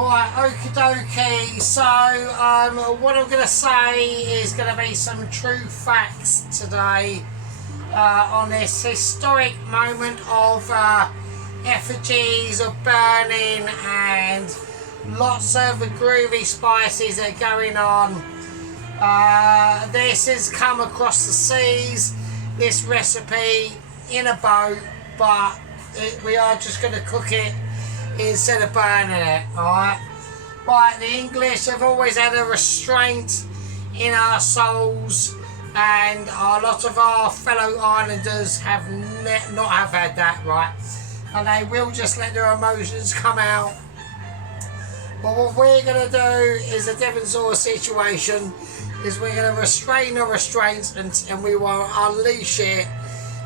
Right, okie dokie. So, what I'm going to say is going to be some true facts today on this historic moment of effigies of burning and lots of groovy spices that are going on. This has come across the seas, this recipe in a boat, but we are just going to cook it instead of burning it, alright? Right, the English have always had a restraint in our souls, and a lot of our fellow islanders have not have had that, right? And they will just let their emotions come out. But what we're going to do is a different sort of situation, is we're going to restrain our restraints and we will unleash it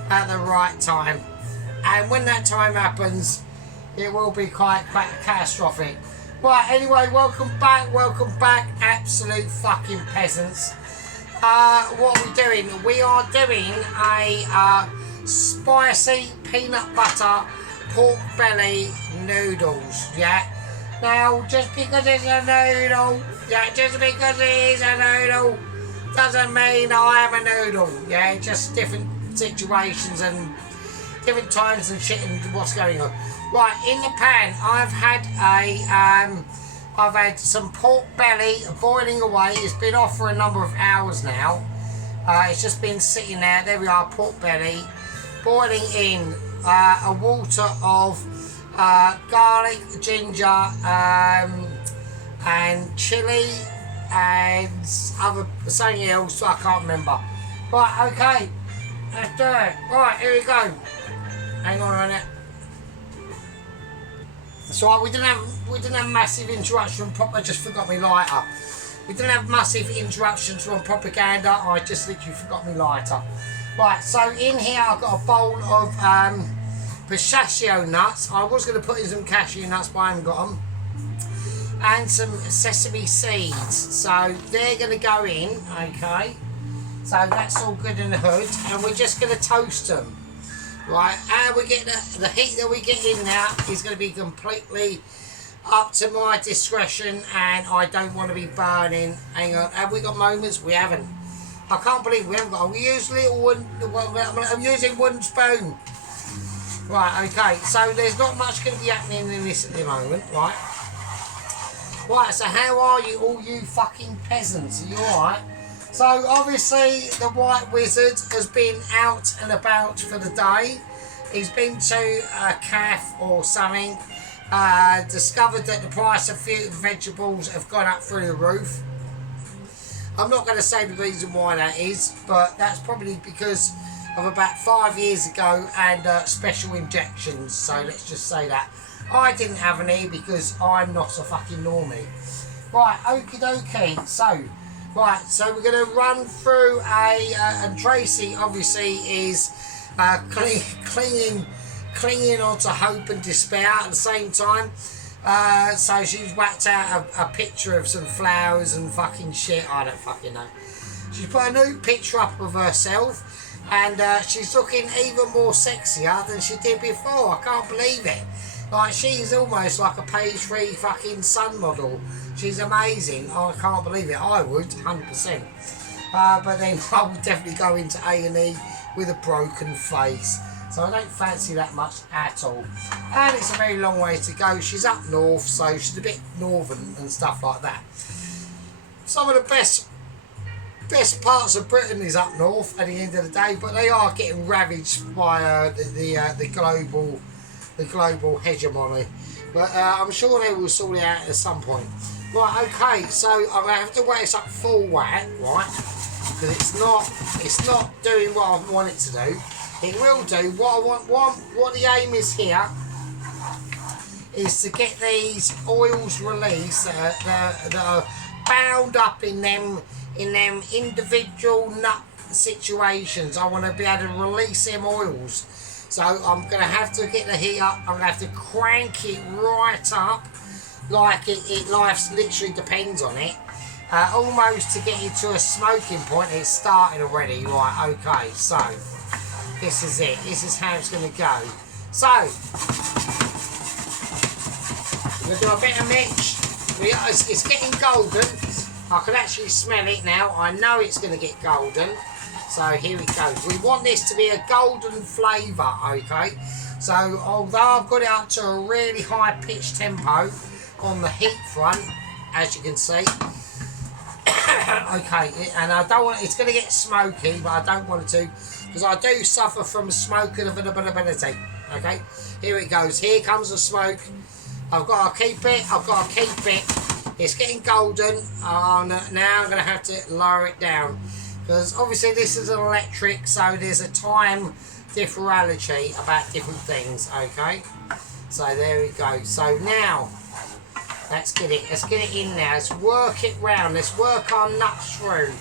at the right time. And when that time happens, it will be quite catastrophic. Right, anyway, welcome back, absolute fucking peasants. What are we doing? We are doing a spicy peanut butter pork belly noodles, yeah? Now, just because it's a noodle, just because it is a noodle, doesn't mean I am a noodle, yeah? Just different situations and different times and shit and what's going on. Right, in the pan, I've had some pork belly boiling away. It's been off for a number of hours now. It's just been sitting there. There we are, pork belly, boiling in a water of garlic, ginger, and chilli, and something else I can't remember. Right, okay, let's do it. Right, here we go. Hang on a minute. That's right, we didn't have massive interruption. I just forgot my lighter. We didn't have massive interruptions from propaganda. I just literally forgot my lighter. Right, so in here I've got a bowl of pistachio nuts. I was going to put in some cashew nuts, but I haven't got them. And some sesame seeds. So they're going to go in, okay. So that's all good in the hood, and we're just going to toast them. Right, and we get the heat that we get in now is going to be completely up to my discretion, and I don't want to be burning. Hang on, have we got moments? We haven't. I can't believe we haven't got. We use little wooden. I'm using wooden spoon. Right, okay. So there's not much going to be happening in this at the moment, right? Right. So how are you, all you fucking peasants? Are you all right? So obviously the White Wizard has been out and about for the day. He's been to a cafe or something, discovered that the price of fruit and vegetables have gone up through the roof. I'm not going to say the reason why that is, but that's probably because of about 5 years ago and special injections. So let's just say that. I didn't have any because I'm not a fucking normie. Right, okie dokie. Right, so we're going to run through and Tracy obviously is clinging onto hope and despair at the same time. So she's whacked out a picture of some flowers and fucking shit, I don't fucking know. She's put a new picture up of herself, and she's looking even more sexier than she did before. I can't believe it. Like, she's almost like a page 3 fucking Sun model. She's amazing. I can't believe it. I would, 100%. But then I would definitely go into A&E with a broken face. So I don't fancy that much at all. And it's a very long way to go. She's up north, so she's a bit northern and stuff like that. Some of the best parts of Britain is up north at the end of the day, but they are getting ravaged by the global hegemony. But I'm sure they will sort it out at some point. Right, okay, so I'm going to have to wait this up full whack, right? Because it's not doing what I want it to do. It will do. What the aim is here is to get these oils released that are bound up in them individual nut situations. I want to be able to release them oils. So I'm going to have to get the heat up. I'm going to have to crank it right up, like life literally depends on it. Almost to get you to a smoking point. It's started already. Right, okay, so this is it. This is how it's going to go. So, we're going to do a bit of mix. it's getting golden. I can actually smell it now. I know it's going to get golden. So here it goes. We want this to be a golden flavour, okay? So although I've got it up to a really high pitched tempo on the heat front, as you can see. Okay, and I don't want it's going to get smoky, but I don't want it to, because I do suffer from smoke inevitability. Okay, here it goes. Here comes the smoke. I've got to keep it. I've got to keep it. It's getting golden. Now I'm going to have to lower it down, because obviously this is an electric, so there's a time differentiality about different things. Okay, so there we go. So now let's get it in there. Let's work it round. Let's work our nuts through.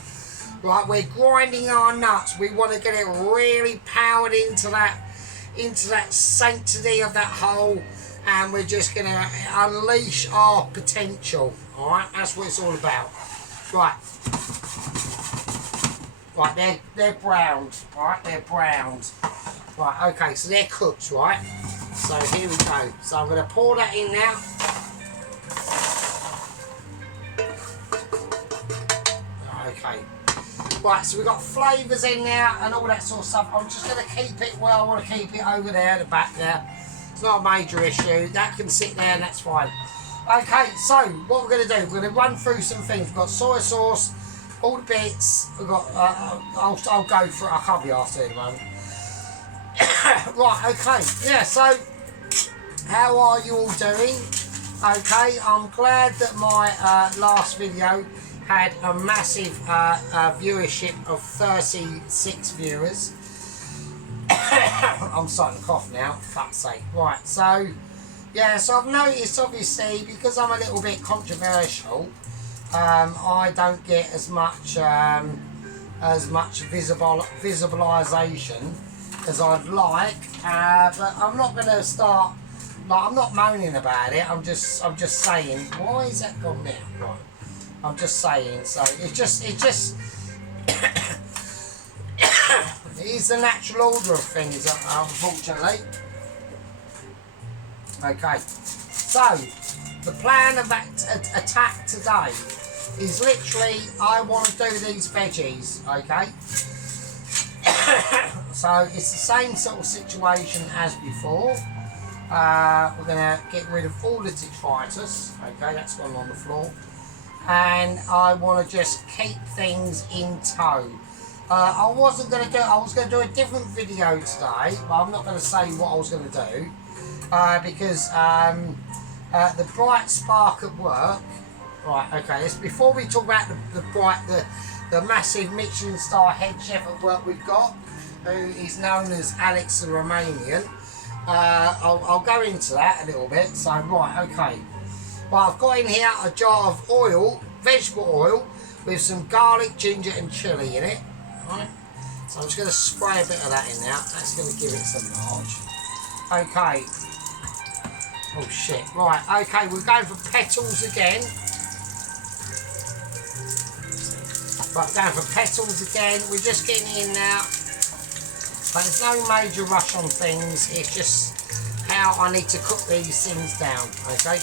Right, we're grinding our nuts. We want to get it really powered into that sanctity of that hole, and we're just going to unleash our potential. All right, that's what it's all about. Right, they're browned. All right, they're browned. Right, okay, so they're cooked. Right, so here we go. So I'm going to pour that in now. Okay. Right, so we've got flavours in there and all that sort of stuff. I'm just going to keep it where I want to keep it, over there, the back there. It's not a major issue. That can sit there and that's fine. Okay, so what we're going to do, we're going to run through some things. We've got soy sauce, all the bits. We've got, I'll go for it. I can't be arsed at the moment. Right, okay. Yeah, so how are you all doing? Okay, I'm glad that my last video had a massive viewership of 36 viewers. I'm starting to cough now, for fuck's sake. Right, so yeah, so I've noticed obviously because I'm a little bit controversial, I don't get as much visibilization as I'd like, but I'm not going to start. Like, I'm not moaning about it. I'm just saying. Why is that gone now? Right. I'm just saying. So it just it is the natural order of things, unfortunately. Okay. So the plan of attack today is literally I want to do these veggies. Okay. So it's the same sort of situation as before. We're going to get rid of all the detritus. Okay, that's gone on the floor. And I want to just keep things in tow. I was going to do a different video today, but I'm not going to say what I was going to do. Because the bright spark at work. Right, okay, before we talk about the massive Michelin star head chef at work we've got, who is known as Alex the Romanian. I'll go into that a little bit. So right, okay. Well, I've got in here a jar of oil, vegetable oil, with some garlic, ginger and chilli in it. Right. So I'm just going to spray a bit of that in now. That's going to give it some large. Okay. Oh shit. Right, okay, we're going for petals again. Right, going for petals again. We're just getting in now. But there's no major rush on things. It's just how I need to cook these things down. Okay.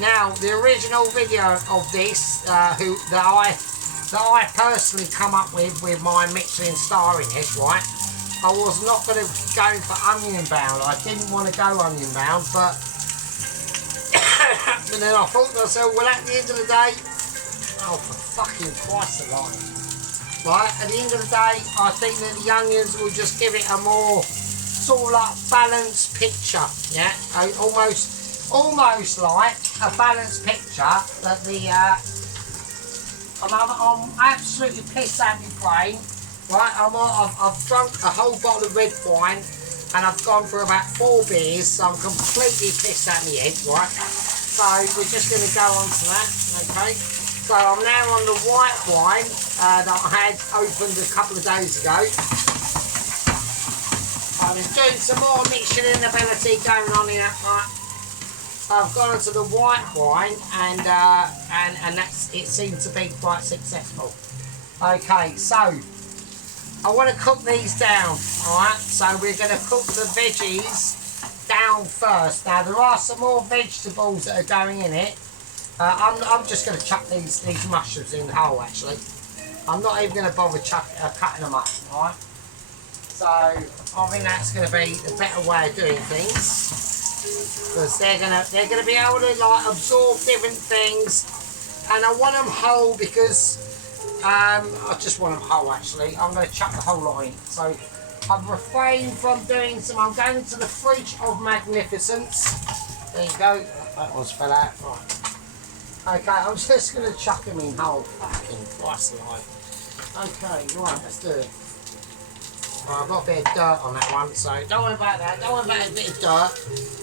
Now the original video of this, that I personally come up with my Michelin star in it, right? I was not going to go for onion bound. I didn't want to go onion bound, but but then I thought to myself, well, at the end of the day, oh for fucking Christ alive. Right, at the end of the day, I think that the onions will just give it a more sort of like balanced picture, yeah, almost like a balanced picture that I'm absolutely pissed at my brain, right? I've drunk a whole bottle of red wine and I've gone for about 4 beers, so I'm completely pissed at my head, right? So we're just going to go on to that, okay? So I'm now on the white wine that I had opened a couple of days ago. I was doing some more Michelin ability going on here, right? So I've gone into the white wine and it seemed to be quite successful. Okay, so I want to cook these down, alright? So we're going to cook the veggies down first. Now there are some more vegetables that are going in it. I'm just going to chuck these mushrooms in the hole, actually. I'm not even going to bother cutting them up, right? So I think that's going to be the better way of doing things, because they're gonna be able to like absorb different things, and I want them whole because I just want them whole. Actually, I'm going to chuck the whole lot in. So I've refrained from doing some. I'm going into the fridge of magnificence. There you go. That was fell out. Right. Okay, I'm just going to chuck them in whole. Fucking Christ alive. Okay, right, let's do it. Right, I've got a bit of dirt on that one, so don't worry about that. Don't worry about a bit of dirt.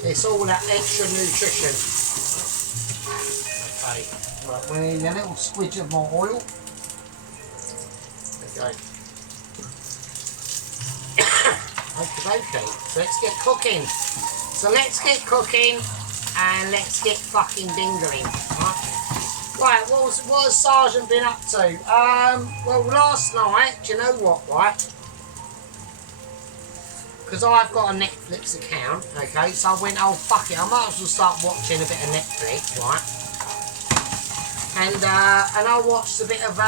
It's all that extra nutrition. Okay, right, we need a little squidge of more oil. There you go. Okay, so let's get cooking. So let's get cooking and let's get fucking dingling. Right, what has Sergeant been up to? Well, last night, do you know what, right? Because I've got a Netflix account, okay, so I went, oh fuck it, I might as well start watching a bit of Netflix, right? And I watched a bit of,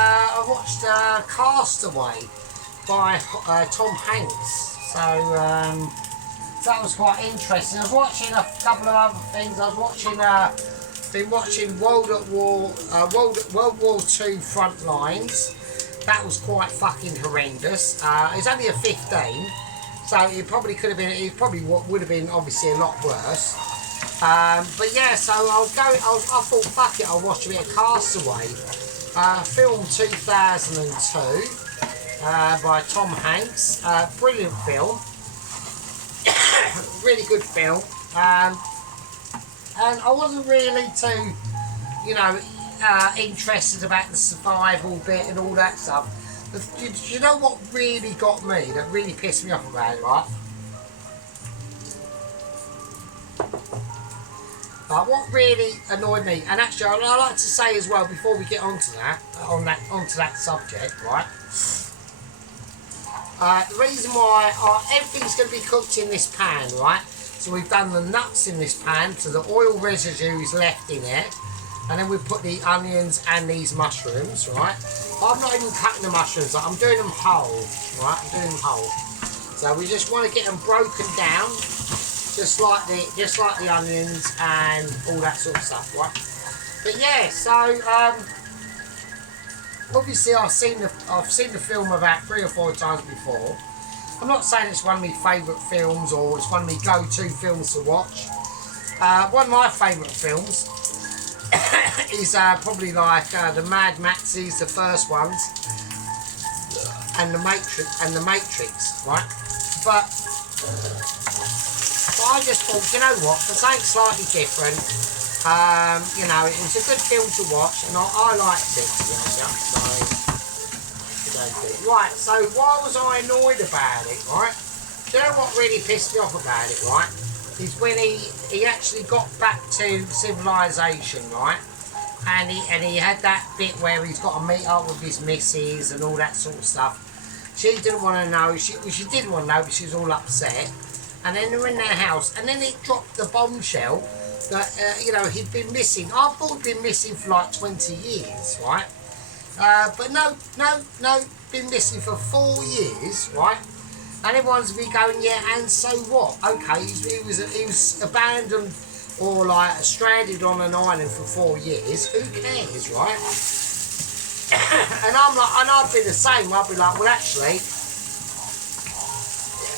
Castaway by Tom Hanks. So that was quite interesting. I was watching a couple of other things. I was watching, been watching World War II Frontlines. That was quite fucking horrendous. It's only a 15. So it probably could have been, it probably would have been obviously a lot worse. But yeah, so I thought, fuck it, I'll watch a bit of Castaway. Film 2002 by Tom Hanks. Brilliant film. Really good film. And I wasn't really too, you know, interested about the survival bit and all that stuff. Do you know what really got me, that really pissed me off about it, right? What really annoyed me, and actually I'd like to say as well before we get onto that, onto that subject, right? The reason why everything's going to be cooked in this pan, right? So we've done the nuts in this pan, so the oil residue is left in it, and then we put the onions and these mushrooms, right? I'm not even cutting the mushrooms, I'm doing them whole, right? I'm doing them whole. So we just want to get them broken down, just like the onions and all that sort of stuff, right? But yeah, so obviously I've seen the film about 3 or 4 times before. I'm not saying it's one of my favourite films or it's one of my go-to films to watch. One of my favourite films is probably like the Mad Maxes, the first ones, and the Matrix, right? But I just thought, you know what, for something slightly different, you know, it was a good film to watch, and I liked it, to be honest. Right, so why was I annoyed about it, right? Do you know what really pissed me off about it, right? Is when he actually got back to civilization, right? And he had that bit where he's got to meet up with his missus and all that sort of stuff. She didn't want to know. She didn't want to know, but she was all upset. And then they're in their house, and then it dropped the bombshell that you know, he'd been missing. I thought he'd been missing for like 20 years, right? But no, been missing for 4 years, right? And everyone's been going, yeah, and so what? Okay, he was abandoned or like stranded on an island for 4 years. Who cares, right? And I'm like, and I'd be the same. I'd be like, well, actually,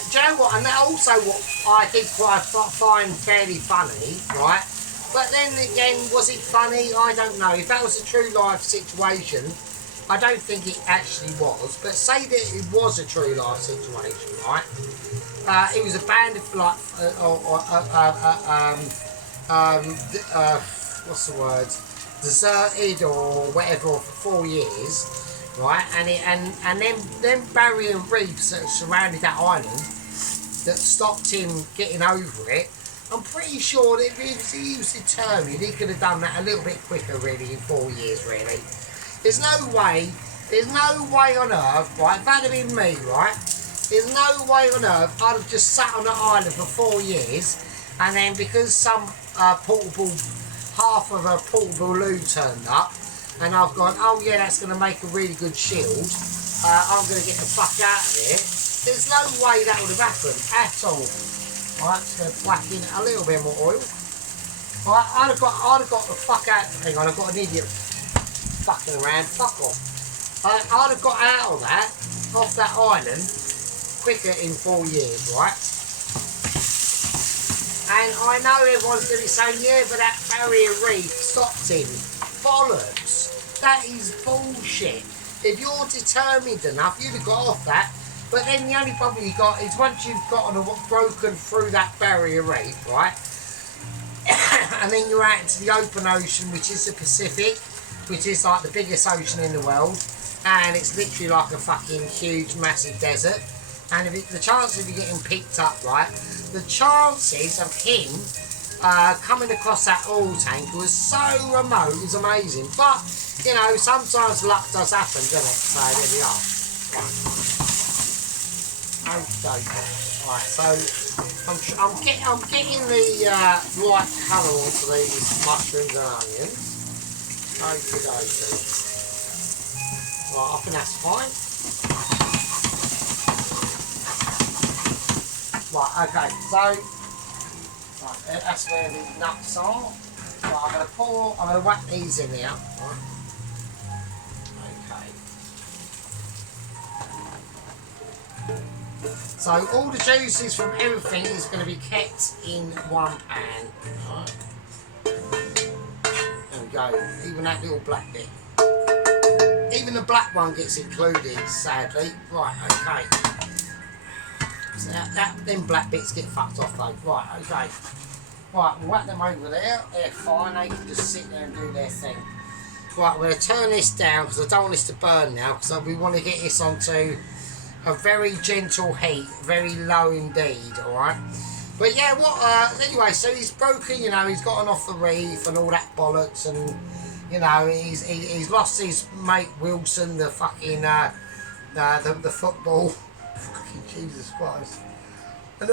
do you know what? And also what I did quite find fairly funny, right? But then again, was it funny? I don't know. If that was a true life situation, I don't think it actually was, but say that it was a true life situation, right? It was abandoned for like, what's the word? Deserted or whatever for 4 years, right? And then barrier reefs that surrounded that island that stopped him getting over it. I'm pretty sure that he was determined. He could have done that a little bit quicker, really, in 4 years, really. There's no way on earth, right, if that had been me, right, there's no way on earth I'd have just sat on the island for 4 years, and then because some portable half of a portable loo turned up, and I've gone, oh yeah, that's going to make a really good shield. I'm going to get the fuck out of here. There's no way that would have happened at all. Right, just going to whack in a little bit more oil. Right, I'd have got the fuck out. Hang on, I've got an idiot fucking around. Fuck off. I'd have got out of that, off that island, quicker in 4 years, right? And I know everyone's going to be saying, yeah, but that barrier reef stopped him. Bollocks. That is bullshit. If you're determined enough, you'd have got off that. But then the only problem you got is once you've broken through that barrier reef, right? And then you're out into the open ocean, which is the Pacific, which is like the biggest ocean in the world. And it's literally like a fucking huge, massive desert. And if the chances of you getting picked up, right, the chances of him coming across that oil tank was so remote, it was amazing. But, you know, sometimes luck does happen, doesn't it? So there we are. Okay. Right, so I'm getting the right colour onto these mushrooms and onions. Okay. Right, I think that's fine. Right, okay, so right, that's where the nuts are. Right, I'm gonna whack these in here. Right. Okay. So all the juices from everything is going to be kept in one pan. Right. There we go. Even that little black bit. Even the black one gets included, sadly. Right, okay. So them black bits get fucked off though. Right, okay. Right, we'll whack them over there. They're fine, they can just sit there and do their thing. Right, we're going to turn this down because I don't want this to burn now, because we want to get this onto a very gentle heat, very low indeed, alright? But yeah, anyway, so he's broken, you know, he's gotten off the reef and all that bollocks, and, you know, he's lost his mate Wilson, the fucking, the football. Fucking Jesus Christ. And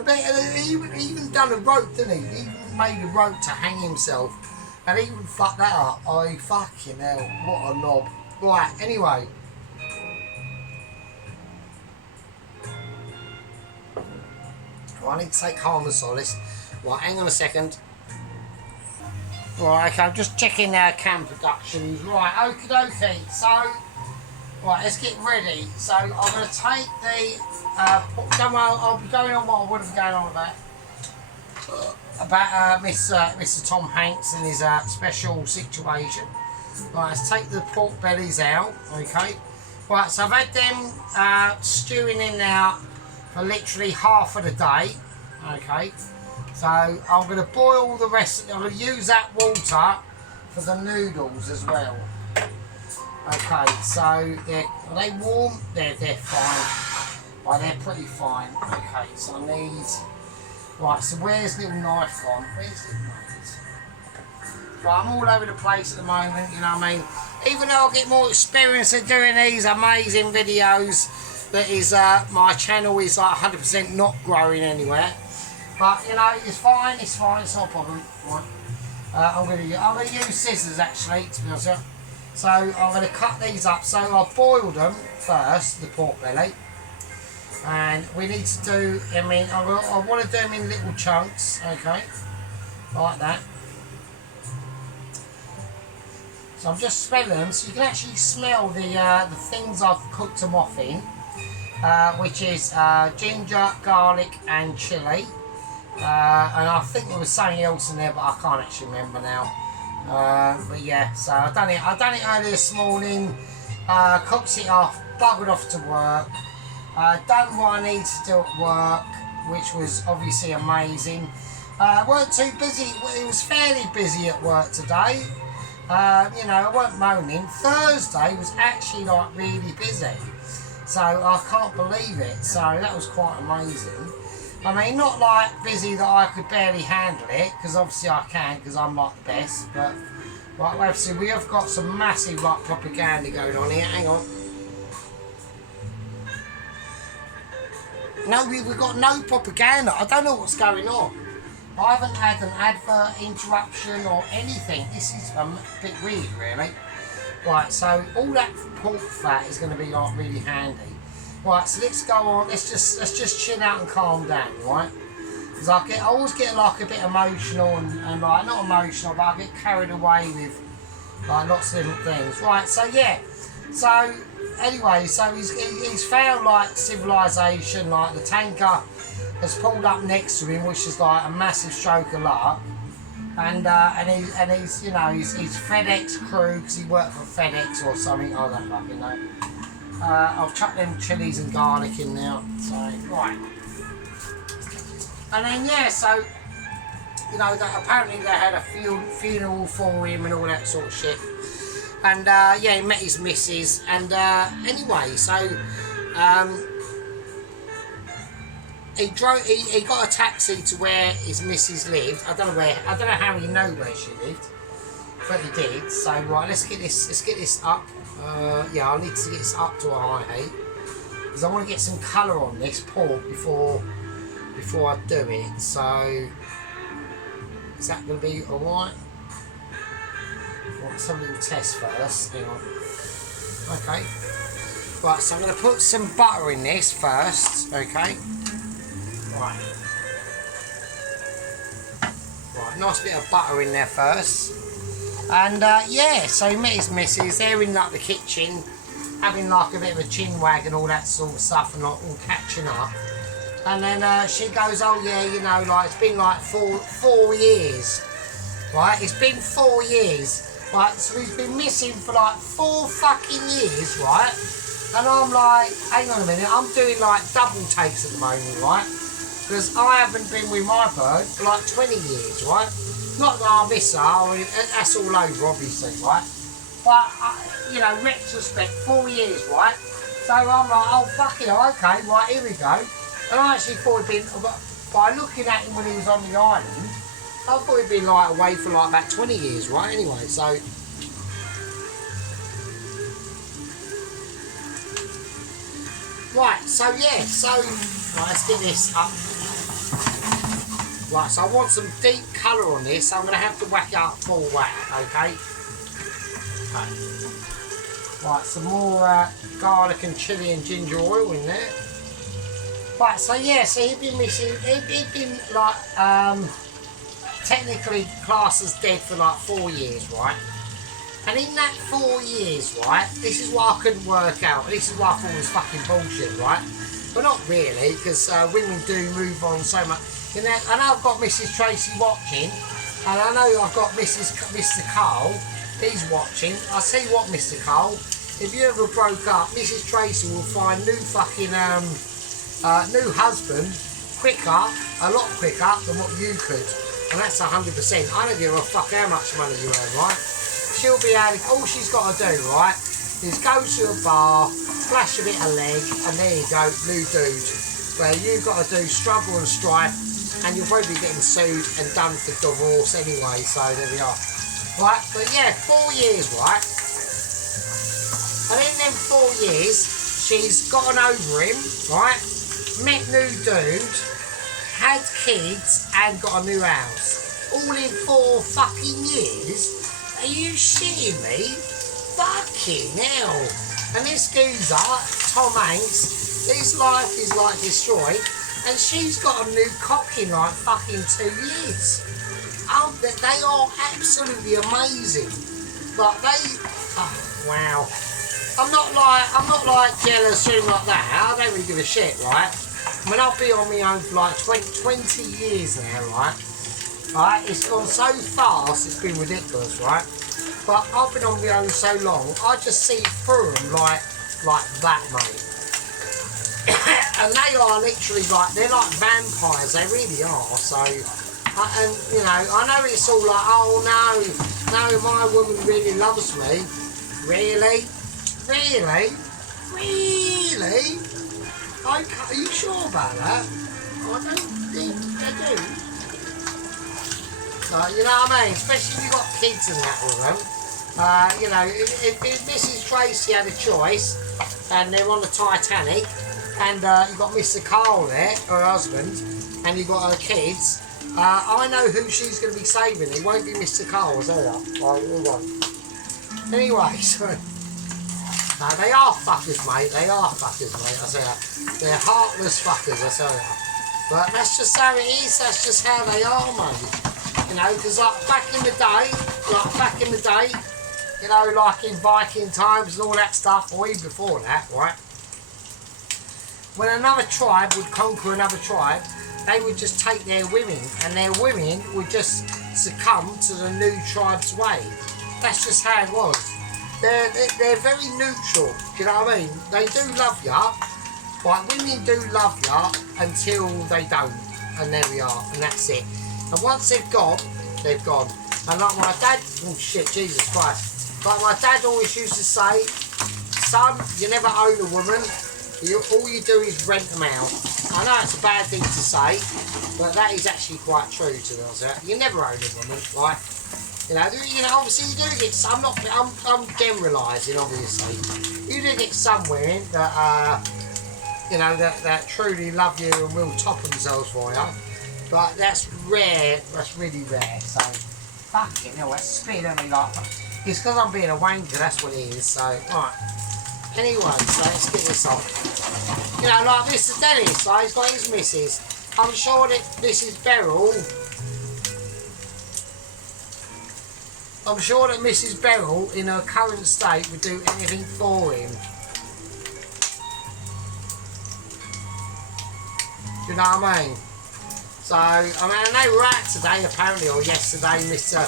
he even done a rope, didn't he? He even made a rope to hang himself. And he even fucked that up. Oh, fucking hell. What a knob. Right, anyway. Right, I need to take Harm and Solace. Right, hang on a second. Right, okay, I'm just checking our cam productions. Right, okie dokie. So, right, let's get ready. So, I'm going to take the... don't worry, I'll be going on what I would have going on about Mr. Tom Hanks and his special situation. Right, let's take the pork bellies out, okay. Right, so I've had them stewing in now for literally half of the day, okay. So I'm going to boil the rest, I'm going to use that water for the noodles as well. Okay, so are they warm? They're fine. Right, they're pretty fine. Okay, so I need... Right, so where's little knife gone? Where's little knife? Right, I'm all over the place at the moment, you know what I mean? Even though I get more experience at doing these amazing videos, that is, my channel is like 100% not growing anywhere. But, you know, it's fine, it's not a problem. Right. I'm going to use scissors, actually, to be honest with you. So, I'm going to cut these up. So, I'll boil them first, the pork belly. And we need to do, I want to do them in little chunks, okay, like that. So I'm just smelling them, so you can actually smell the things I've cooked them off in, which is ginger, garlic, and chilli. And I think there was something else in there, but I can't actually remember now. But yeah, so I've done it earlier this morning. Cooked it off, buggered off to work. Done what I need to do at work, which was obviously amazing. Weren't too busy. It was fairly busy at work today. You know, I weren't moaning. Thursday was actually like really busy, so I can't believe it. So that was quite amazing. I mean, not like busy that I could barely handle it, because obviously I can, because I'm not the best. But right, obviously we have got some massive like propaganda going on here. Hang on. No, we've got no propaganda. I don't know what's going on. I haven't had an advert interruption or anything. This is a bit weird, really. Right, so all that pork fat is going to be like really handy. Right, so let's go on. Let's just chill out and calm down, right? Because I always get like a bit emotional and like not emotional, but I get carried away with like lots of different things. Right, so yeah, so anyway, so he's found like civilization, like the tanker has pulled up next to him, which is like a massive stroke of luck. And he's you know he's FedEx crew because he worked for FedEx or something. I don't fucking know. I've chucked them chilies and garlic in now. So right. And then yeah, so you know that apparently they had a funeral for him and all that sort of shit. And yeah, he met his missus. And anyway, so. He got a taxi to where his missus lived. I don't know how he knew where she lived, but he did. So right, let's get this up. Yeah, I need to get this up to a high heat because I want to get some colour on this pork before I do it. So is that going to be all right? Want something to test first. Hang on. Okay. Right, so I'm going to put some butter in this first. Okay. Right, nice bit of butter in there first. And yeah, so he met his missus, they're in like the kitchen, having like a bit of a chin wag and all that sort of stuff and like all catching up. And then she goes, oh yeah, you know, like it's been like four years, right? It's been 4 years, right? So he's been missing for like 4 fucking years, right? And I'm like, hang on a minute, I'm doing like double takes at the moment, right? Because I haven't been with my bird for like 20 years, right? Not that I miss her, that's all over obviously, right? But, you know, retrospect, 4 years, right? So I'm like, oh fucking hell, okay, right, here we go. And I actually thought he'd been, by looking at him when he was on the island, I thought he'd been like away for like about 20 years, right? Anyway, so... Right, so yeah, so right, let's get this up. Right, so I want some deep colour on this, so I'm going to have to whack it up full whack, okay? Right, some more garlic and chilli and ginger oil in there. Right, so yeah, so he'd been missing, he'd been like, technically classed as dead for like 4 years, right? And in that 4 years, right, this is what I couldn't work out. This is what I thought was fucking bullshit, right? But not really, because women do move on so much. You know, I know I've got Mrs. Tracy watching, and I know I've got Mr. Cole, he's watching. I tell you what, Mr. Cole, if you ever broke up, Mrs. Tracy will find new fucking, new husband quicker, a lot quicker than what you could. And that's 100%. I don't give a fuck how much money you earn, right? She'll be able to, all she's got to do, right, is go to a bar, flash a bit of leg, and there you go, new dude. Where you've got to do struggle and strife, and you'll probably be getting sued and done for divorce anyway, so there we are. Right, but yeah, 4 years, right? And in them 4 years, she's gotten over him, right? Met new dude, had kids, and got a new house. All in 4 fucking years? Are you shitting me? Fucking hell. And this geezer, Tom Hanks, his life is like destroyed, and she's got a new cock in like fucking 2 years. Oh, they are absolutely amazing. But they, oh wow. I'm not like jealous or anything like that. I don't really give a shit, right? I mean, I'll be on my own for like 20 years now, right? Right, it's gone so fast, it's been ridiculous, right? But I've been on my own so long, I just see through them like that, mate. And they are literally like, they're like vampires, they really are, so... and, you know, I know it's all like, oh no, my woman really loves me. Really? Really? Really? Okay, are you sure about that? I don't think they do. You know what I mean? Especially if you've got kids and that with them. You know, if Mrs. Tracy had a choice and they're on the Titanic and you've got Mr. Carl there, her husband, and you've got her kids, I know who she's going to be saving. It won't be Mr. Cole, is it? Right, it won't. Anyway, so... No, they are fuckers, mate. They are fuckers, mate. I say that. They're heartless fuckers, I say that. But that's just how it is. That's just how they are, mate. You know, because like back in the day, you know, like in Viking times and all that stuff, or even before that, right? When another tribe would conquer another tribe, they would just take their women, and their women would just succumb to the new tribe's way. That's just how it was. They're very neutral, do you know what I mean? They do love ya, but women do love ya until they don't, and there we are, and that's it. And once they've gone, they've gone. And like my dad, oh shit, Jesus Christ, like my dad always used to say, son, you never own a woman, all you do is rent them out. I know it's a bad thing to say, but that is actually quite true, to be honest. You never own a woman, right? You know, obviously you do get some. I'm generalising, obviously. You do get some women that, you know, that truly love you and will top themselves for you. But that's rare. That's really rare. So, fucking hell, that's spitting at me like. It's because I'm being a wanker. That's what it is. So, right. Anyway, so let's get this on. You know, like Mr. Dennis, like, he's got his missus. I'm sure that Mrs. Beryl. I'm sure that Mrs. Beryl, in her current state, would do anything for him. Do you know what I mean? So, I mean, they were out today, apparently, or yesterday. Mr.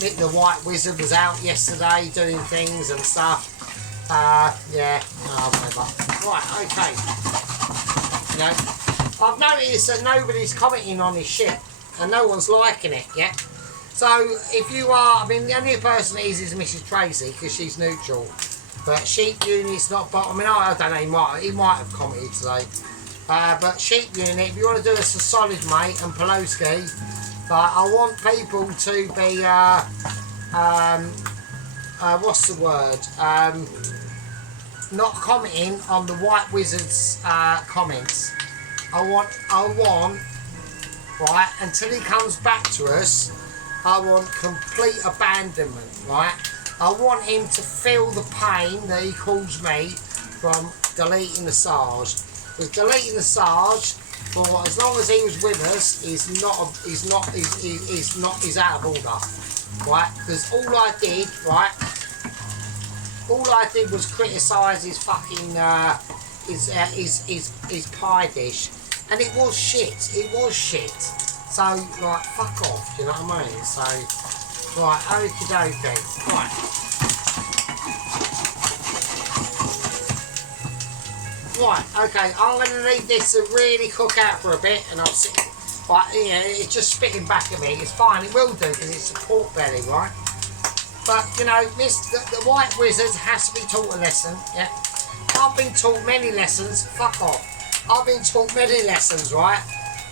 Nick the White Wizard was out yesterday doing things and stuff. Yeah, whatever. Right, okay. You know, I've noticed that nobody's commenting on this shit, and no one's liking it yet. So, if you are, I mean, the only person that is Mrs. Tracy, because she's neutral. But Sheep Unit's not, I mean, I don't know, he might have commented today. But Sheep Unit, if you want to do us a solid, mate, and Pelosi, I want people to be, what's the word? Not commenting on the White Wizard's comments. I want, right, until he comes back to us, I want complete abandonment, right? I want him to feel the pain that he calls me from deleting the Sarge. Because deleting the Sarge, for as long as he was with us, is out of order, right? Because all I did was criticise his fucking his pie dish, and it was shit. It was shit. So, like, fuck off, do you know what I mean? So, right, okie dokie. Right. Right, okay, I'm going to leave this to really cook out for a bit, and I'll sit. Right, yeah, it's just spitting back at me. It's fine, it will do, because it's a pork belly, right? But, you know, the White Wizard has to be taught a lesson, yeah? I've been taught many lessons, fuck off. I've been taught many lessons, right?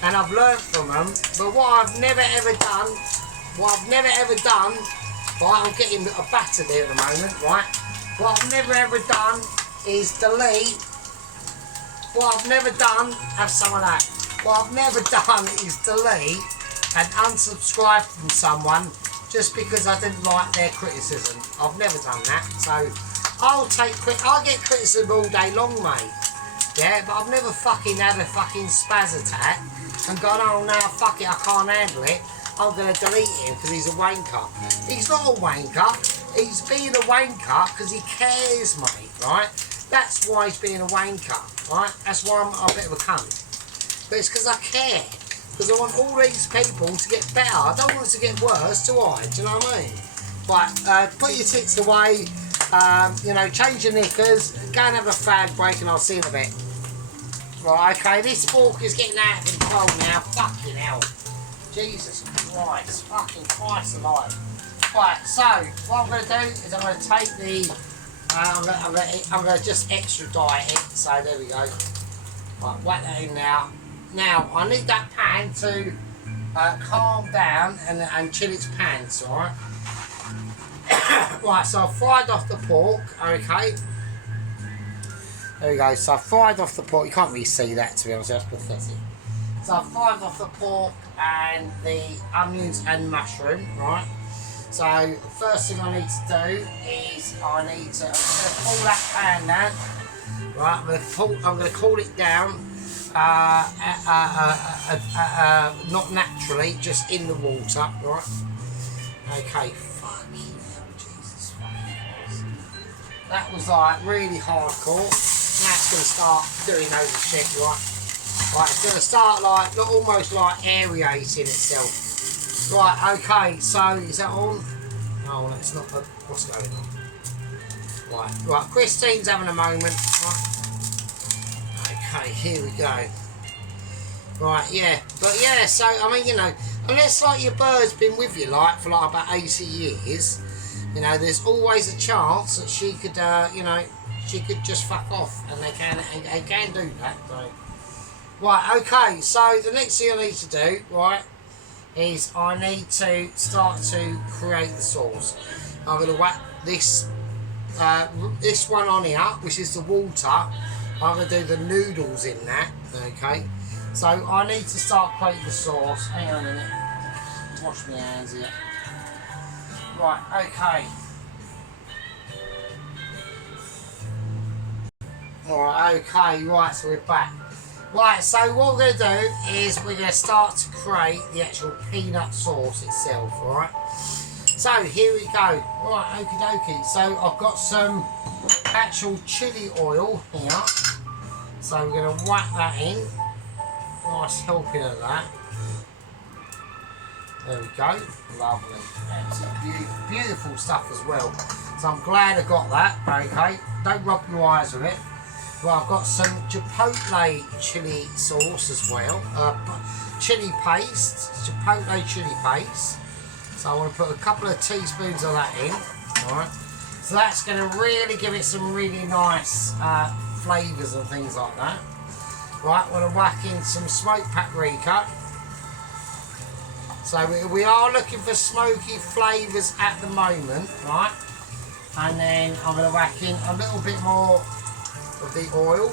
And I've learnt from them, but what I've never ever done, right, I'm getting a batter there at the moment, right, what I've never ever done is delete, what I've never done, have some of that, what I've never done is delete and unsubscribe from someone just because I didn't like their criticism. I've never done that, so I'll get criticism all day long, mate. Yeah, but I've never fucking had a fucking spaz attack and gone, oh no, fuck it, I can't handle it. I'm going to delete him because he's a wanker. He's not a wanker. He's being a wanker because he cares, mate, right? That's why he's being a wanker, right? That's why I'm a bit of a cunt. But it's because I care. Because I want all these people to get better. I don't want it to get worse, do I? Do you know what I mean? Right, put your tits away. You know, change your knickers. Go and have a fag break and I'll see you in a bit. Right, okay, this fork is getting out of control now. Fucking hell. Jesus Christ. Fucking Christ alive. Right, so, what I'm going to do is I'm going to take the... I'm going to just extradite it. So, there we go. Right, whack that in now. Now, I need that pan to calm down and chill its pants, alright? Right, so I've fried off the pork, okay? There we go, so I've fried off the pork. You can't really see that, to be honest, that's pathetic. So I've fried off the pork and the onions and mushroom, right? So first thing I need to do is I'm going to pull that pan down, right? I'm going to cool it down, not naturally, just in the water, right? Okay, fucking hell, Jesus fucking Christ. That was like really hardcore. Now it's going to start doing loads of shit, right? Right, it's going to start like, almost like aerating itself. Right, okay, so is that on? No, that's not. What's going on? Right, Christine's having a moment. Right. Okay, here we go. Right, yeah, but yeah, so, I mean, you know, unless like your bird's been with you like for like about 80 years, you know, there's always a chance that she could, you know, she could just fuck off, and they can do that. So. Right, okay, so the next thing I need to do, right, is I need to start to create the sauce. I'm going to whack this this one on here, which is the water. I'm going to do the noodles in that, okay? So I need to start creating the sauce. Hang on a minute. Wash my hands here. Right, okay. Alright, okay, right, so we're back. Right, so what we're going to do is we're going to start to create the actual peanut sauce itself, alright? So, here we go. Right, okie dokie. So, I've got some actual chili oil here. So, we're going to whack that in. Nice helping of that. There we go. Lovely. Absolutely beautiful stuff as well. So, I'm glad I got that, okay? Don't rub your eyes with it. Well, I've got some chipotle chili sauce as well, chili paste, chipotle chili paste. So I want to put a couple of teaspoons of that in. Alright, so that's going to really give it some really nice flavours and things like that. Right, I'm going to whack in some smoked paprika. So we are looking for smoky flavours at the moment, right? And then I'm going to whack in a little bit more of the oil,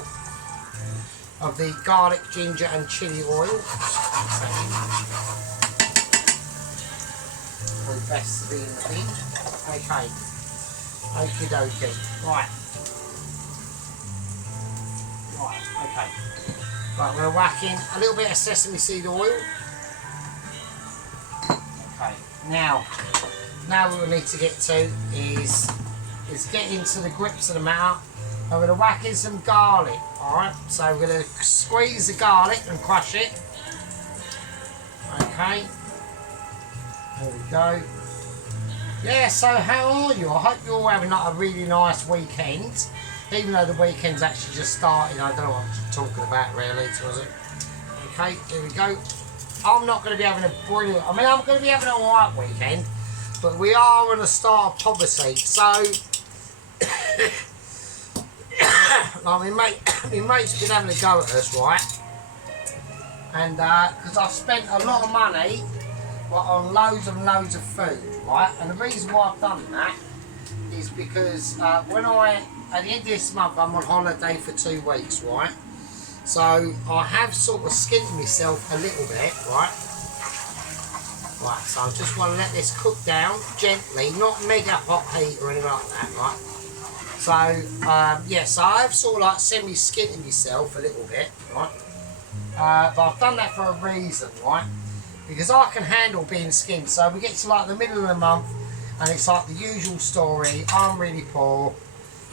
of the garlic, ginger and chilli oil. Probably best to be in the bin. Okay. Okie dokie. Right. Right, okay. Right, I'm going to whack in a little bit of sesame seed oil. Okay. Now what we need to get to is get into the grips of the matter. I'm going to whack in some garlic, alright? So we're going to squeeze the garlic and crush it. Okay. There we go. Yeah, so how are you? I hope you're all having like a really nice weekend. Even though the weekend's actually just started, I don't know what I'm talking about really, was it? Okay, here we go. I'm not going to be having a brilliant, I mean I'm going to be having an alright weekend, but we are on the start of poverty, so like my mate's been having a go at us, right? And because I've spent a lot of money on loads and loads of food, right? And the reason why I've done that is because at the end of this month I'm on holiday for 2 weeks, right? So I have sort of skinned myself a little bit, right? Right, so I just want to let this cook down gently, not mega hot heat or anything like that, right? So, yeah, so I've sort of like semi-skinned myself a little bit, right? But I've done that for a reason, right? Because I can handle being skinned. So we get to like the middle of the month and it's like the usual story, I'm really poor.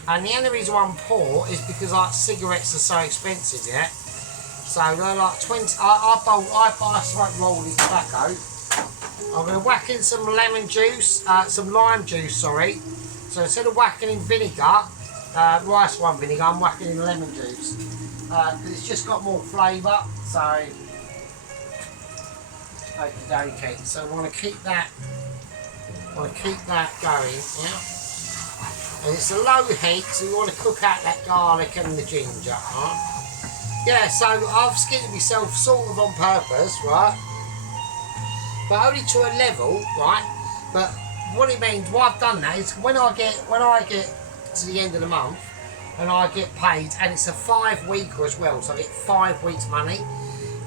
And the only reason why I'm poor is because like cigarettes are so expensive, yeah? So they're like 20, I buy smoke rolling tobacco. I'm going to whack in some lemon juice, some lime juice, sorry. So instead of whacking in vinegar, rice wine vinegar, I'm whacking in lemon juice. Because it's just got more flavour, so okay. So I want to keep that going, yeah. And it's a low heat, so you want to cook out that garlic and the ginger, right? Yeah, so I've skinned myself sort of on purpose, right? But only to a level, right? But what it means, why I've done that is when I get to the end of the month and I get paid, and it's a 5 weeker as well, so I get 5 weeks money.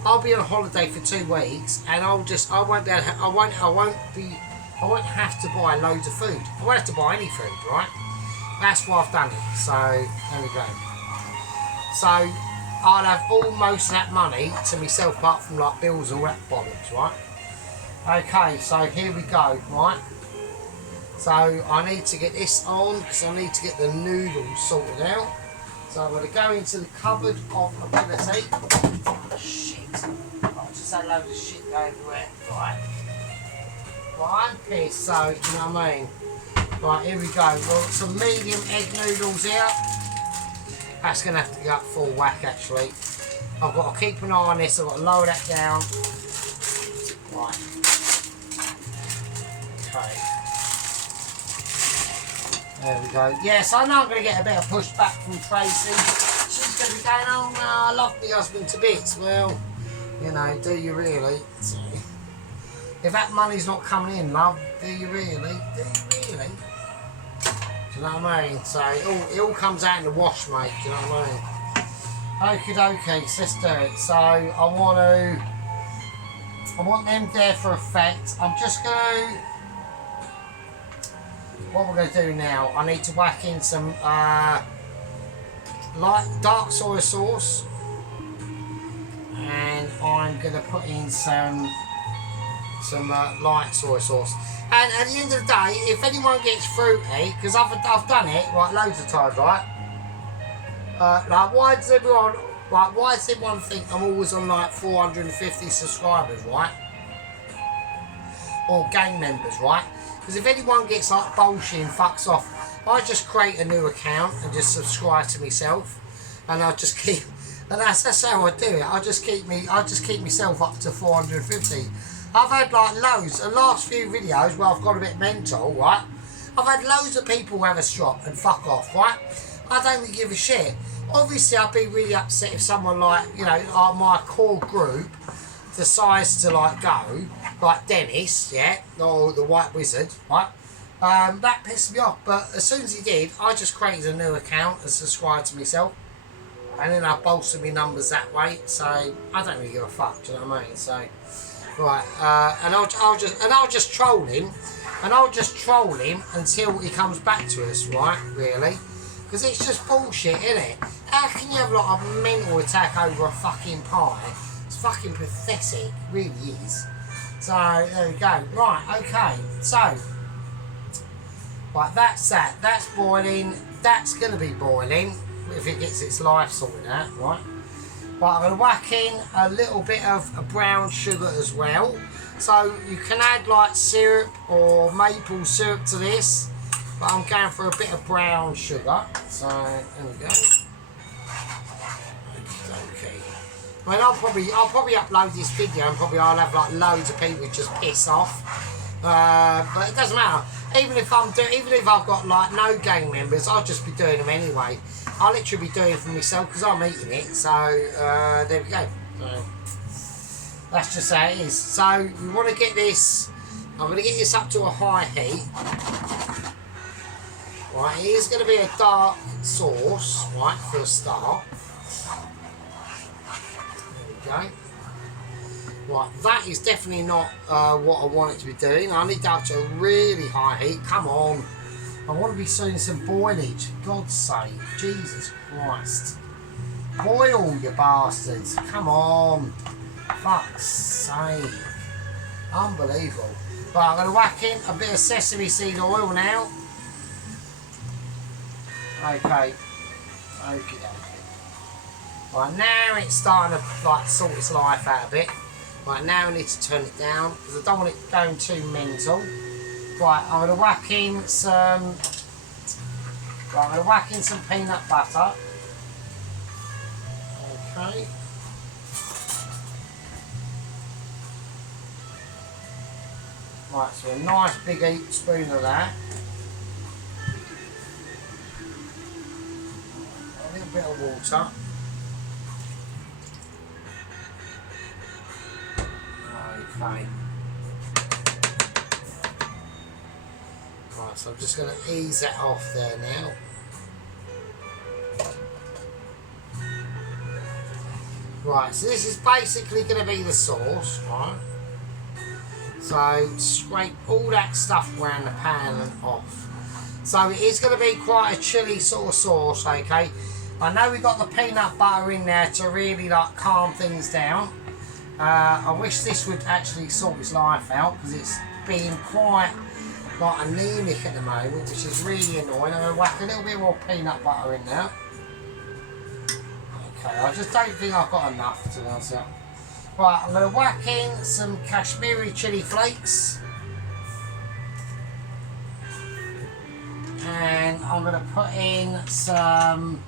I'll be on holiday for 2 weeks, and I won't be able to, I won't have to buy loads of food. I won't have to buy any food, right? That's why I've done it. So there we go. So I'll have most of that money to myself, apart from like bills and all that bollocks, right? Okay, so here we go, right? So I need to get this on because I need to get the noodles sorted out. So I'm going to go into the cupboard of ability. Shit. I just had loads of shit going everywhere. Right. Right, I'm pissed, so you know what I mean? Right, here we go. Well, some medium egg noodles here. That's going to have to go up full whack actually. I've got to keep an eye on this, I've got to lower that down. Right. Okay. There we go. Yes, I know I'm going to get a bit of pushback from Tracy. She's going to be going, oh no, I love my husband to bits. Well, you know, do you really? So, if that money's not coming in, love, do you really? Do you really? Do you know what I mean? So it all comes out in the wash, mate. Do you know what I mean? Okie dokie, so let's do it. So I want them there for effect. I'm just going to. What we're going to do now, I need to whack in some light dark soy sauce, and I'm going to put in some light soy sauce. And at the end of the day, if anyone gets fruity, because I've done it right loads of times, right? Like why does everyone think I'm always on like 450 subscribers, right? Or gang members, right? Because if anyone gets like bullshit and fucks off, I just create a new account and just subscribe to myself, and I just keep, and that's how I do it. I just keep myself up to 450. I've had like loads. The last few videos where I've got a bit mental, right? I've had loads of people have a strop and fuck off, right? I don't really give a shit. Obviously, I'd be really upset if someone like, you know, my core group decides to like go, like Dennis, yeah, or the White Wizard, right? That pissed me off. But as soon as he did, I just created a new account and subscribed to myself, and then I bolstered my numbers that way. So I don't really give a fuck. Do you know what I mean? So right, and I'll just troll him, until he comes back to us, right? Really, because it's just bullshit, isn't it? How can you have like a mental attack over a fucking pie? It's fucking pathetic, it really is. So there we go. Right, okay. So right, that's that. That's boiling. That's gonna be boiling if it gets its life sorted out, right? But I'm gonna whack in a little bit of brown sugar as well. So you can add like syrup or maple syrup to this, but I'm going for a bit of brown sugar. So there we go. Okay. I mean, I'll probably upload this video and I'll have like loads of people just piss off. But it doesn't matter. Even if I've got like no gang members, I'll just be doing them anyway. I'll literally be doing it for myself because I'm eating it. So there we go. So that's just how it is. So we want to get this. I'm going to get this up to a high heat. Right, it is going to be a dark sauce, right, for a start. There we go. Right, that is definitely not what I want it to be doing. I need that up to a really high heat. Come on. I want to be seeing some boilage. God's sake. Jesus Christ. Boil, you bastards. Come on. Fuck's sake. Unbelievable. Right, I'm going to whack in a bit of sesame seed oil now. Okay. Okay. Right, now it's starting to like sort its life out a bit. Right, now I need to turn it down because I don't want it going too mental. Right, I'm going to whack in some. Right, I'm going to whack in some peanut butter. Okay. Right, so a nice big heaped spoon of that. A little bit of water. Okay. Right, so I'm just going to ease that off there now. Right, so this is basically going to be the sauce, right? So scrape all that stuff around the pan and off. So it is going to be quite a chilli sort of sauce, okay? I know we got the peanut butter in there to really like calm things down. I wish this would actually sort its life out because it's being quite like anemic at the moment, which is really annoying. I'm going to whack a little bit more peanut butter in there. Okay, I just don't think I've got enough to be honest. Right, I'm going to whack in some Kashmiri chili flakes. And I'm going to put in some...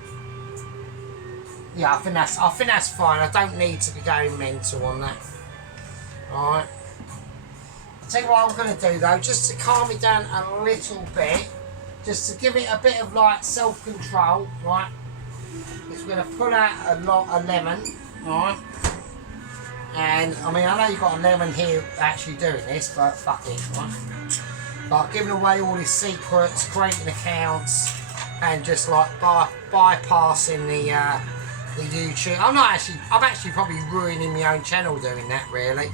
Yeah, I think that's fine. I don't need to be going mental on that. Alright. I'll tell you what I'm going to do though, just to calm it down a little bit, just to give it a bit of like self-control, right? Is we're going to pull out a lot of lemon, alright? And I mean, I know you've got a lemon here actually doing this, but fuck it, right? Like giving away all his secrets, creating accounts, and just like bypassing the YouTube. I'm actually probably ruining my own channel doing that, really.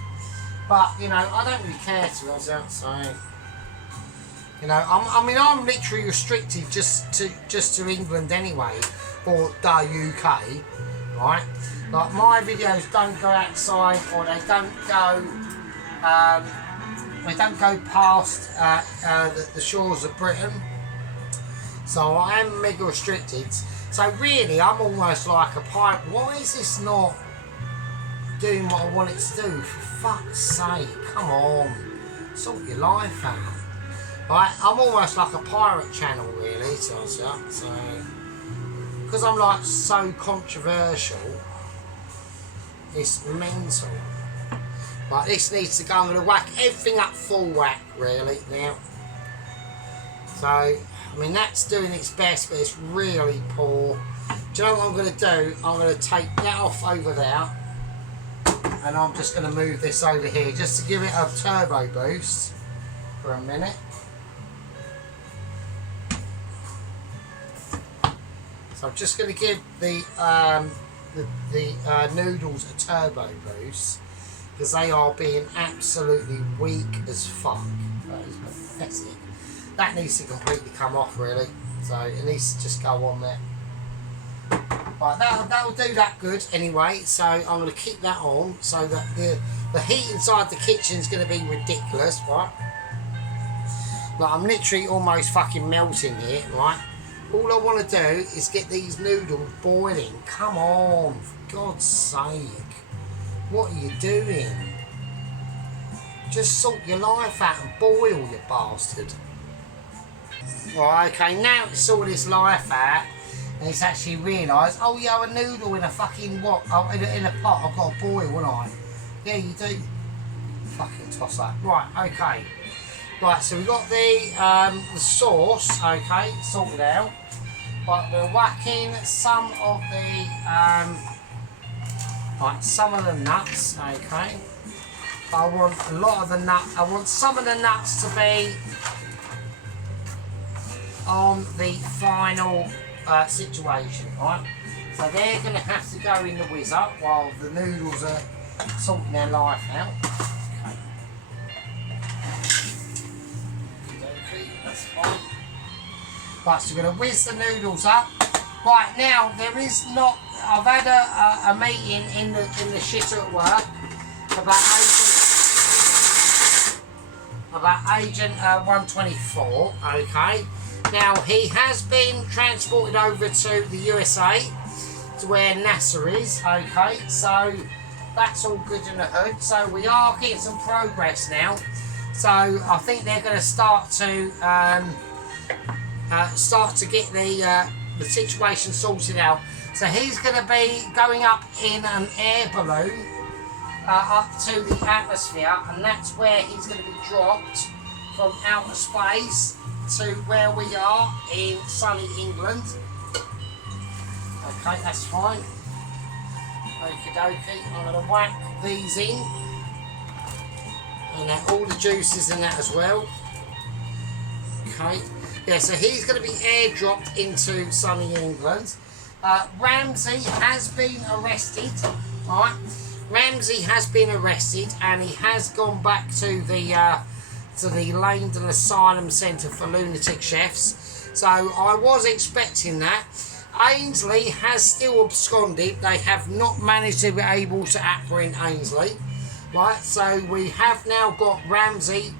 But you know, I don't really care to be honest. So you know, I'm literally restricted just to England anyway, or the UK, right? Like my videos don't go outside, or they don't go past the shores of Britain. So I am mega restricted. So really, I'm almost like a pirate. Why is this not doing what I want it to do? For fuck's sake, come on, sort your life out. Right, I'm almost like a pirate channel, really. So because I'm like so controversial, it's mental. Like this needs to go. I'm going to whack everything up full whack, really now. So I mean, that's doing its best, but it's really poor. Do you know what I'm going to do? I'm going to take that off over there, and I'm just going to move this over here just to give it a turbo boost for a minute. So I'm just going to give the noodles a turbo boost because they are being absolutely weak as fuck. That is pathetic. That needs to completely come off, really. So it needs to just go on there. Right, that'll do that good anyway. So I'm going to keep that on so that the heat inside the kitchen is going to be ridiculous, right? Like I'm literally almost fucking melting here, right? All I want to do is get these noodles boiling. Come on, for God's sake. What are you doing? Just sort your life out and boil, you bastard. Right, okay, now it's sorted its life out, and it's actually realised, oh yeah, a noodle in a fucking what? Oh, in a pot, I've got a boil, haven't I? Yeah, you do. Fucking toss that. Right, okay. Right, so we've got the sauce, okay, sorted out. But we're whacking some of the nuts, okay. But I want a lot of the nuts. I want some of the nuts to be on the final situation, right? So they're going to have to go in the whizzer while the noodles are sorting their life out. Okay, that's fine. Right, so we're going to whiz the noodles up. Right, now there is not. I've had a meeting in the shitter at work about Agent 124. Okay. Now he has been transported over to the USA, to where NASA is. Okay, so that's all good in the hood. So we are getting some progress now. So I think they're going to start to get the situation sorted out. So he's going to be going up in an air balloon up to the atmosphere, and that's where he's going to be dropped from outer space to where we are in sunny England. Okay, that's fine. Okie dokie, I'm going to whack these in, and all the juices in that as well. Okay, yeah, so he's going to be airdropped into sunny England. Ramsey has been arrested Alright, Ramsey has been arrested and he has gone back to the Langdon Asylum Centre for Lunatic Chefs. So I was expecting that. Ainsley has still absconded. They have not managed to be able to apprehend Ainsley. Right, so we have now got Ramsey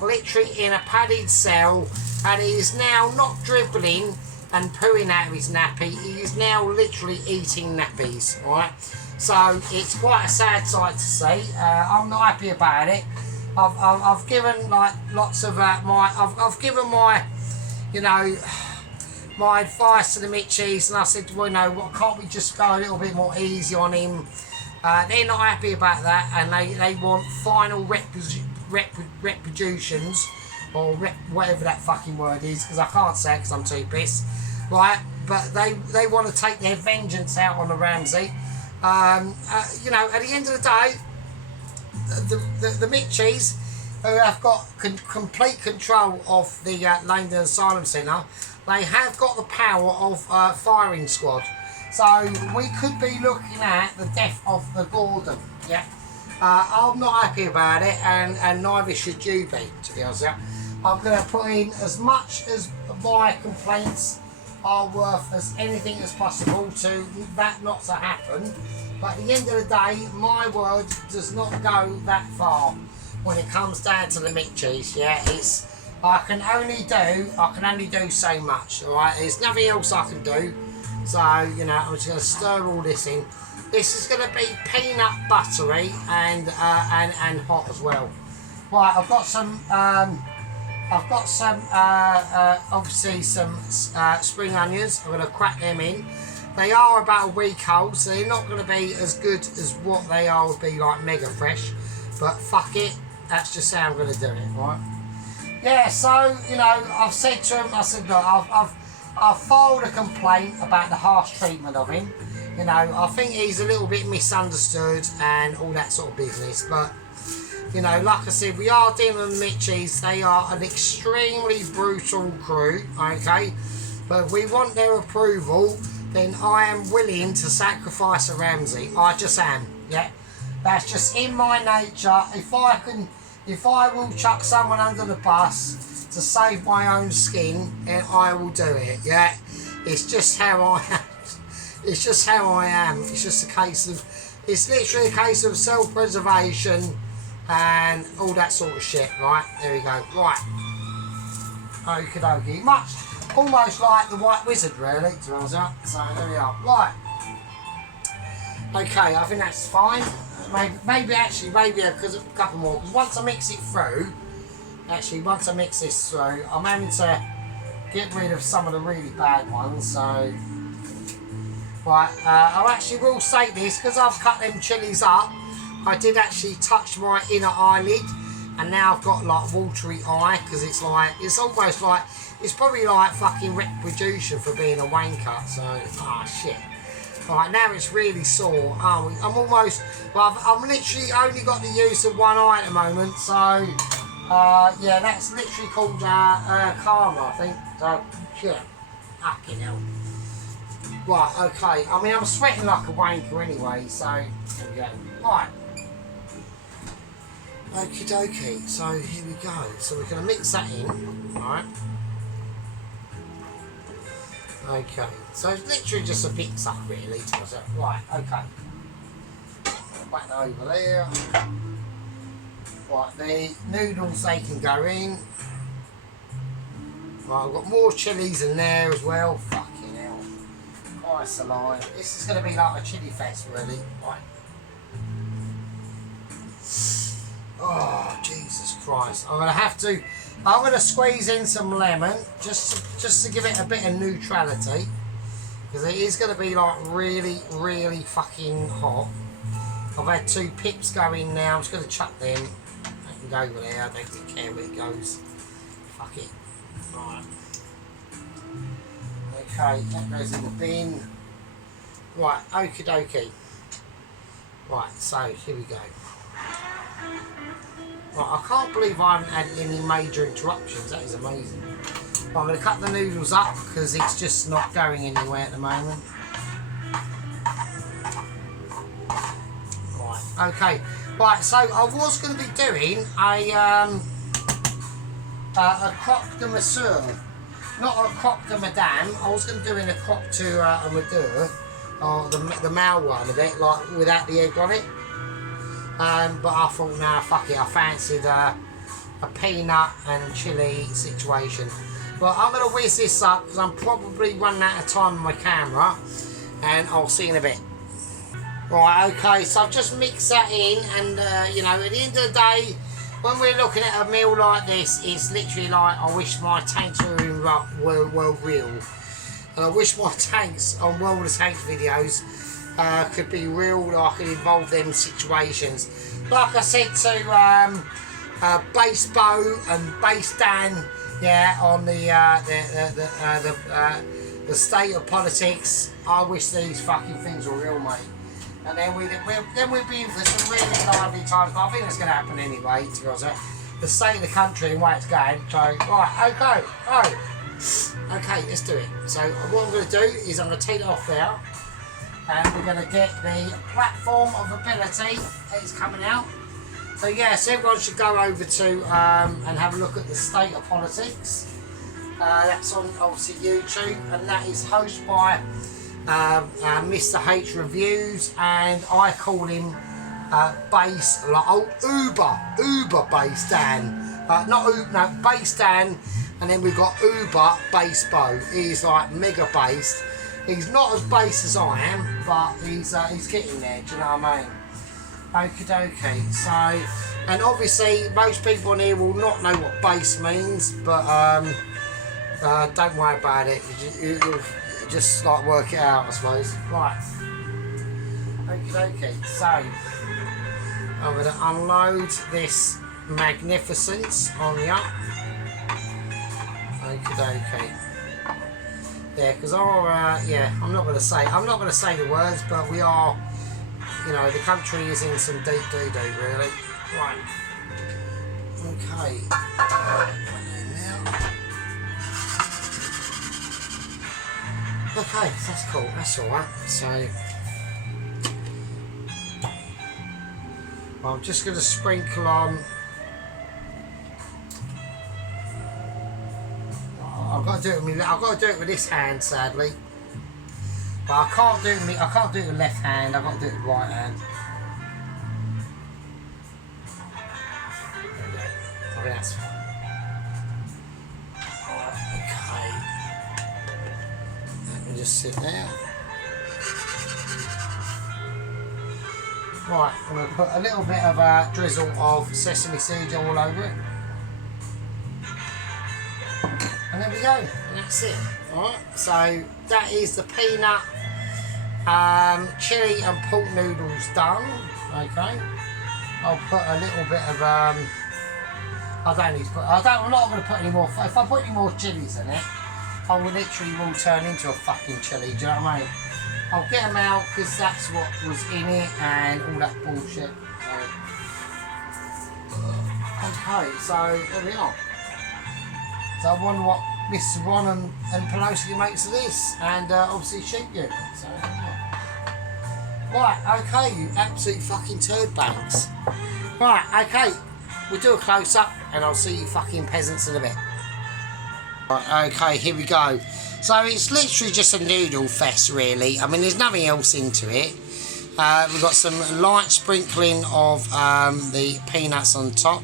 literally in a padded cell, and he is now not dribbling and pooing out of his nappy. He is now literally eating nappies. Right, so it's quite a sad sight to see. I'm not happy about it. I've given like lots of I've given my, you know, my advice to the Mitchies, and I said, well, you know, what, can't we just go a little bit more easy on him? They're not happy about that, and they want final retributions, or whatever that fucking word is, because I can't say it because I'm too pissed, right? But they want to take their vengeance out on the Ramsey. You know, at the end of the day, the Mitchies, who have got complete control of the Langdon Asylum Centre, they have got the power of firing squad. So we could be looking at the death of the Gordon. Yeah, I'm not happy about it, and neither should you be, to be honest with you. I'm going to put in as much as my complaints are worth as anything as possible to that not to happen. But at the end of the day, my word does not go that far when it comes down to the Mitchies. Yeah, I can only do so much. All right, there's nothing else I can do. So, you know, I'm just going to stir all this in. This is going to be peanut buttery and hot as well. Right, I've got some obviously some spring onions. I'm going to crack them in. They are about a week old, so they're not going to be as good as what they are would be like mega fresh. But fuck it, that's just how I'm going to do it, right? Yeah, so, you know, I've said to him, I said, look, I've filed a complaint about the harsh treatment of him. You know, I think he's a little bit misunderstood and all that sort of business. But, you know, like I said, we are dealing with the Mitchies. They are an extremely brutal crew, okay? But if we want their approval, then I am willing to sacrifice a Ramsey. I just am, yeah? That's just in my nature. If I will chuck someone under the bus to save my own skin, then I will do it, yeah? It's just how I am. It's just how I am. It's just a case of, it's literally a case of self-preservation and all that sort of shit, right? There we go. Right. Okie dokie. Almost like the White Wizard, really, to be honest. So there we are. Right. Okay, I think that's fine. Maybe because a couple more. Because once I mix it through, once I mix this through, I'm having to get rid of some of the really bad ones. So, right, I actually will say this because I've cut them chilies up. I did actually touch my inner eyelid, and now I've got like watery eye because it's almost like it's probably like fucking retribution for being a wanker. So, shit. Right, now it's really sore. I'm almost, well, I've literally only got the use of one eye at the moment, so, yeah, that's literally called karma, I think. So, yeah, fucking hell. Right, okay, I mean, I'm sweating like a wanker anyway, so, there we go. Right. Okie dokie, so here we go. So we're going to mix that in, right. Okay, so it's literally just a mix up really to myself. Right, okay. Back that over there. Right, the noodles, they can go in. Right, I've got more chilies in there as well. Fucking hell. Christ alive. This is going to be like a chili fest really. Right. Oh, Jesus Christ. I'm going to squeeze in some lemon just to give it a bit of neutrality, because it is going to be like really, really fucking hot. I've had 2 pips go in now. I'm just going to chuck them. They can go over there. I don't really care where it goes. Fuck it. Right. Okay, that goes in the bin. Right, okie dokie. Right, so here we go. Right, I can't believe I haven't had any major interruptions. That is amazing. Right, I'm going to cut the noodles up because it's just not going anywhere at the moment. Okay. Right, so I was going to be doing a croque de monsieur. Not a croque de madame. I was going to do in a croque to a madure, or the male one of it, like without the egg on it. But I thought, nah, fuck it. I fancied a peanut and chili situation. Well, I'm going to whiz this up because I'm probably running out of time on my camera, and I'll see you in a bit. Right, okay, so I've just mixed that in, and you know, at the end of the day, when we're looking at a meal like this, it's literally like, I wish my tanks were real. And I wish my tanks on World of Tanks videos could be real, like I could involve them situations. Like I said to Base Bo and Base Dan, yeah, on the state of politics, I wish these fucking things were real, mate. And then we'd be in for some really lively times, but I think it's going to happen anyway, to be honest. The state of the country and where it's going. So, right, okay, okay, let's do it. So what I'm going to do is I'm going to take it off there, and we're going to get the platform of ability that is coming out. So yes, everyone should go over to and have a look at the state of politics. That's on obviously YouTube, and that is hosted by Mr. H Reviews, and I call him Base, like Uber Base Dan, no Base Dan, and then we've got Uber Base Bo. He's like mega based. He's not as base as I am, but he's getting there. Do you know what I mean? Okie dokie. So, and obviously most people in here will not know what base means, but don't worry about it. You'll just like work it out, I suppose. Right. Okie dokie. So I'm going to unload this magnificence on you. Okie dokie. Yeah, because I'm not going to say the words, but we are, you know, the country is in some deep doo-doo, really. Right. Okay. Okay, that's cool, that's alright. So, I'm just going to sprinkle on. I've got to do it with this hand, sadly. But I can't do it with the left hand. I've got to do it with the right hand. There we go. I think that's fine. Okay. Let me just sit there. Right, I'm going to put a little bit of a drizzle of sesame seeds all over it. And there we go, and that's it. Alright, so that is the peanut, chili and pork noodles done. Okay, I'll put a little bit of I'm not going to put any more. If I put any more chilies in it, I will literally turn into a fucking chili. Do you know what I mean? I'll get them out because that's what was in it and all that bullshit. Okay, so there we are. So I wonder what Mr. Ron and Pelosi makes of this, and obviously sheep unit. So yeah. Right, okay, you absolute fucking turd banks. Right, okay, we'll do a close up, and I'll see you fucking peasants in a bit. Right, okay, here we go. So it's literally just a noodle fest, really. I mean, there's nothing else into it. We've got some light sprinkling of the peanuts on top.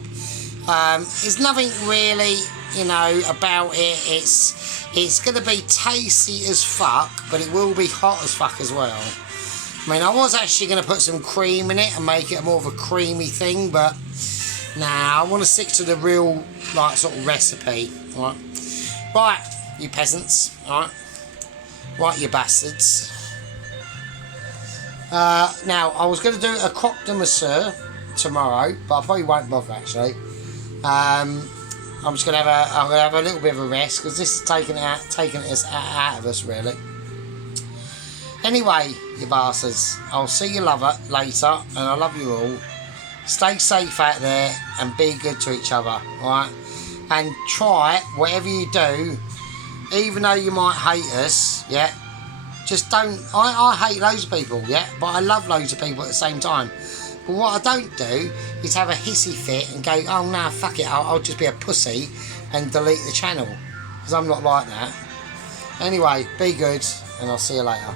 There's nothing really, you know, about it. It's going to be tasty as fuck, but it will be hot as fuck as well. I mean, I was actually going to put some cream in it and make it more of a creamy thing, but nah, I want to stick to the real, like, sort of recipe. Right, right, you peasants. Right, right, you bastards. Now, I was going to do a croque de monsieur tomorrow, but I probably won't bother actually. I'm just going to have a little bit of a rest because this is taking us out of us, really. Anyway, you bastards, I'll see you later, and I love you all. Stay safe out there and be good to each other, alright? And try, whatever you do, even though you might hate us, yeah, just don't. I hate loads of people, yeah, but I love loads of people at the same time. But what I don't do is have a hissy fit and go, oh no, fuck it, I'll just be a pussy and delete the channel. Because I'm not like that. Anyway, be good, and I'll see you later.